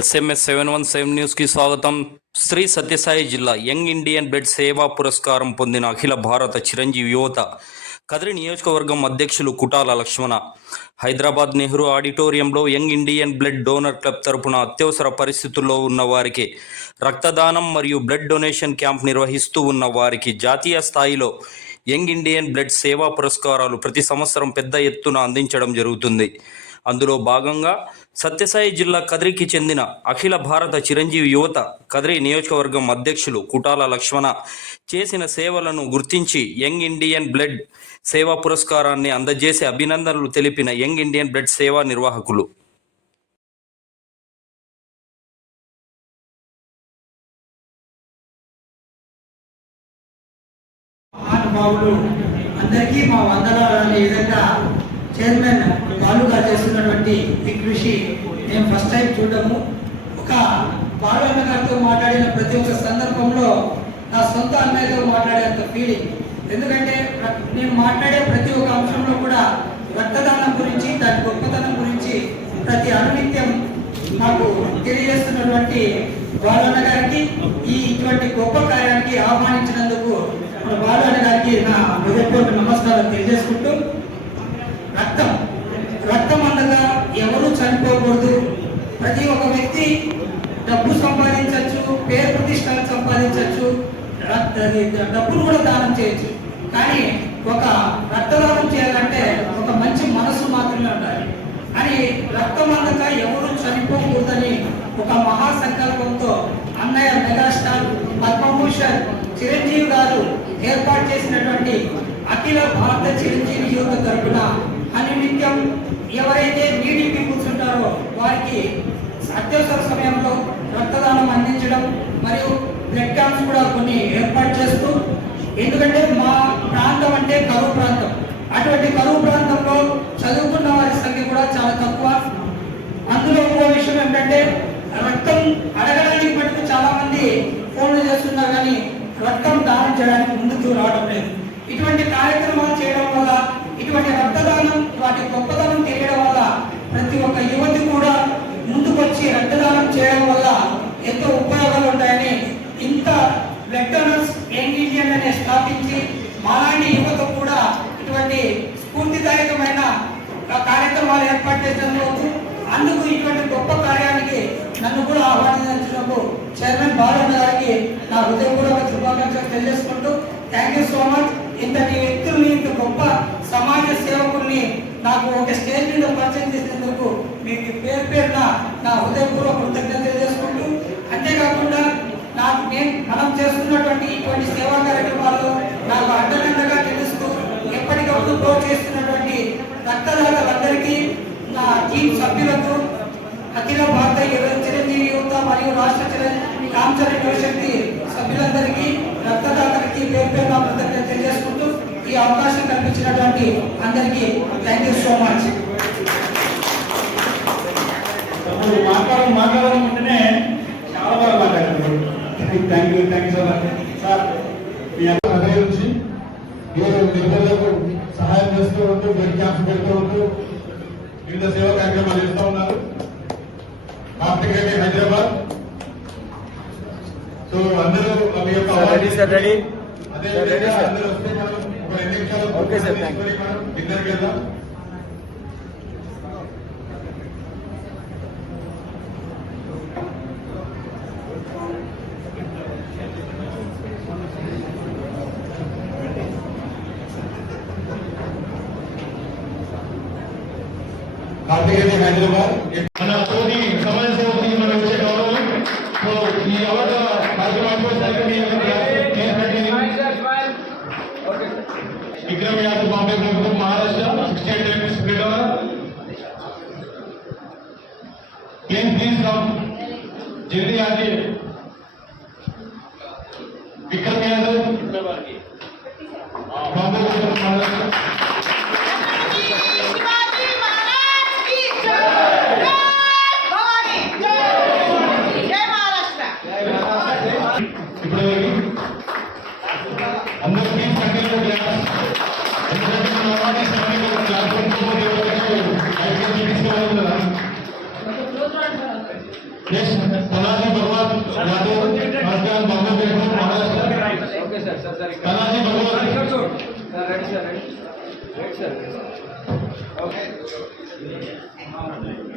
SMS seven one seven న్యూస్కి స్వాగతం. శ్రీ సత్యసాయి జిల్లా యంగ్ ఇండియన్ బ్లడ్ సేవా పురస్కారం పొందిన అఖిల భారత చిరంజీవి యువత కదిరి నియోజకవర్గం అధ్యక్షులు కుటాల లక్ష్మణ. హైదరాబాద్ నెహ్రూ ఆడిటోరియంలో young Indian blood donor club తరపున అత్యవసర పరిస్థితుల్లో ఉన్న వారికి రక్తదానం మరియు బ్లడ్ డొనేషన్ క్యాంప్ నిర్వహిస్తూ ఉన్న వారికి జాతీయ స్థాయిలో యంగ్ ఇండియన్ బ్లడ్ సేవా పురస్కారాలు ప్రతి సంవత్సరం పెద్ద ఎత్తున అందించడం జరుగుతుంది. అందులో భాగంగా సత్యసాయి జిల్లా కదిరికి చెందిన అఖిల భారత చిరంజీవి యువత కదిరి నియోజకవర్గం అధ్యక్షులు కుటాల లక్ష్మణ చేసిన సేవలను గుర్తించి యంగ్ ఇండియన్ బ్లడ్ సేవా పురస్కారాన్ని అందజేసి అభినందనలు తెలిపిన యంగ్ ఇండియన్ బ్లడ్ సేవా నిర్వాహకులు. అందరికీ మా వందనాలు అనే విధంగా చైర్మన్ బాలుగా చేస్తున్నటువంటి ఈ కృషి మేము ఫస్ట్ టైం చూడము. ఒక బాలు అన్నగారితో మాట్లాడిన ప్రతి ఒక్క సందర్భంలో నా సొంత అన్నయ్యతో మాట్లాడేంత ఫీలింగ్ ఎందుకంటే నేను మాట్లాడే ప్రతి ఒక్క అంశంలో కూడా రక్తదానం గురించి దాని గొప్పతనం గురించి ప్రతి అనునిత్యం నాకు తెలియజేస్తున్నటువంటి బాలన్న గారికి ఈ ఇటువంటి గొప్ప కార్యానికి ఆహ్వానించినందుకు మన బాలన్న గారికి నా హృదయపూర్వక నమస్కారం తెలియజేసుకుంటూ రక్తం రక్తం అందగా ఎవరు చనిపోకూడదు ప్రతి ఒక్క వ్యక్తి డబ్బు సంపాదించవచ్చు పేరు ప్రతిష్టలు సంపాదించవచ్చు డబ్బులు కూడా దానం చేయొచ్చు. కానీ ఒక రక్తదానం చేయాలంటే ఒక మంచి మనస్సు మాత్రమే ఉండాలి. అని రక్తం అందక ఎవరు చనిపోకూడదని ఒక మహా సంకల్పంతో అన్నయ్య మెగాస్టార్ పద్మభూషణ్ చిరంజీవి గారు ఏర్పాటు చేసినటువంటి అఖిల భారత చిరంజీవి యువత తరపున అనునిత్యం ఎవరైతే నీడి పీపుల్స్ ఉంటారో వారికి అత్యవసర సమయంలో రక్తదానం అందించడం మరియు బ్లడ్ క్యాంప్స్ కూడా కొన్ని ఏర్పాటు చేస్తూ ఎందుకంటే మా ప్రాంతం అంటే కరువు ప్రాంతం. అటువంటి కరువు ప్రాంతంలో చదువుకున్న వారి సంఖ్య కూడా చాలా తక్కువ. అందులో ఇంకో విషయం ఏంటంటే రక్తం అడగడానికి మటుకు చాలా మంది ఫోన్లు చేస్తున్నారు కానీ రక్తం దానం చేయడానికి ముందుకు రావడం లేదు. ఇటువంటి కార్యక్రమాలు చేయడం వల్ల ఇటువంటి రక్తదానం వాటి గొప్పదనం తెలియడం వల్ల ప్రతి ఒక్క యువతి కూడా ముందుకు వచ్చి రక్తదానం చేయడం వల్ల ఎంతో ఉపయోగాలు ఉంటాయని ఇంత బ్లడ్ డోనర్స్ సంఘాన్ని స్థాపించి మాలాంటి యువత కూడా ఇటువంటి స్ఫూర్తిదాయకమైన కార్యక్రమాలు ఏర్పాటు చేసినందుకు అందుకు ఇటువంటి గొప్ప కార్యానికి నన్ను కూడా ఆహ్వానించినందుకు చైర్మన్ బాలన్న గారికి నా హృదయపూర్వక శుభాకాంక్షలు తెలియజేసుకుంటూ థ్యాంక్ యూ సో మచ్ ఇంతటి వ్యక్తుల్ని ఇంత గొప్ప సమాజ సేవకుల్ని నాకు ఒక స్టేజ్ మీద పరిచయం చేసినందుకు మీకు పేరు పేరున నా హృదయపూర్వక కృతజ్ఞత తెలియజేసుకుంటూ అంతేకాకుండా నాకు నేను మనం చేస్తున్నటువంటి ఇటువంటి సేవా కార్యక్రమాలు నాకు అడ్డదండగా తెలుస్తూ ఎప్పటికప్పుడు ప్రోత్సహిస్తున్నటువంటి రక్తదాతలందరికీ నా టీం సభ్యులకు అఖిల భారత చిరంజీవి యువత మరియు రాష్ట్ర చిరంజీవి కాంచర యువశక్తి సభ్యులందరికీ రక్తదాతలకి పేరు పేరు నా కృతజ్ఞత తెలియజేసుకుంటూ ఈ అవకాశం కల్పించినటువంటి అందరికీ thank you so much thank you thank you so much sir మీ అదే నుంచి మీరు సహాయం చేస్తూ ఉంటూ బ్లడ్ క్యాంప్స్ పెడుతూ ఉంటూ వివిధ సేవా కార్యక్రమాలు చేస్తూ ఉన్నారు రెడ్డి హైదరాబాద్ సో అందరూ మీ యొక్క? అదే. అందరూ వస్తే మనం ఒక రెండు నిమిషాలు డిన్నర్కి వెళ్దాం కార్తిక్ రెడ్డి హైదరాబాద్ మన తోటి సమాజ సేవకి మన వచ్చే గౌరవం సో ఈ అవార్డు కార్యక్రమం అయిపోయేసరికి మీ యొక్క care cutting Vikram Yadav Bombay group Maharashtra sixty eight times క్రీడర్ Kane please come జల్దీ ఆగి విక్రమ్ యాదవ్ బాంబే గ్రూప్ మహారాష్ట్ర यस तनाजी भगवत यादव भारतीय बाबू बेगम Maharashtra okay sir sir sir Tanaji Bhagwat sir ready sir ready sir okay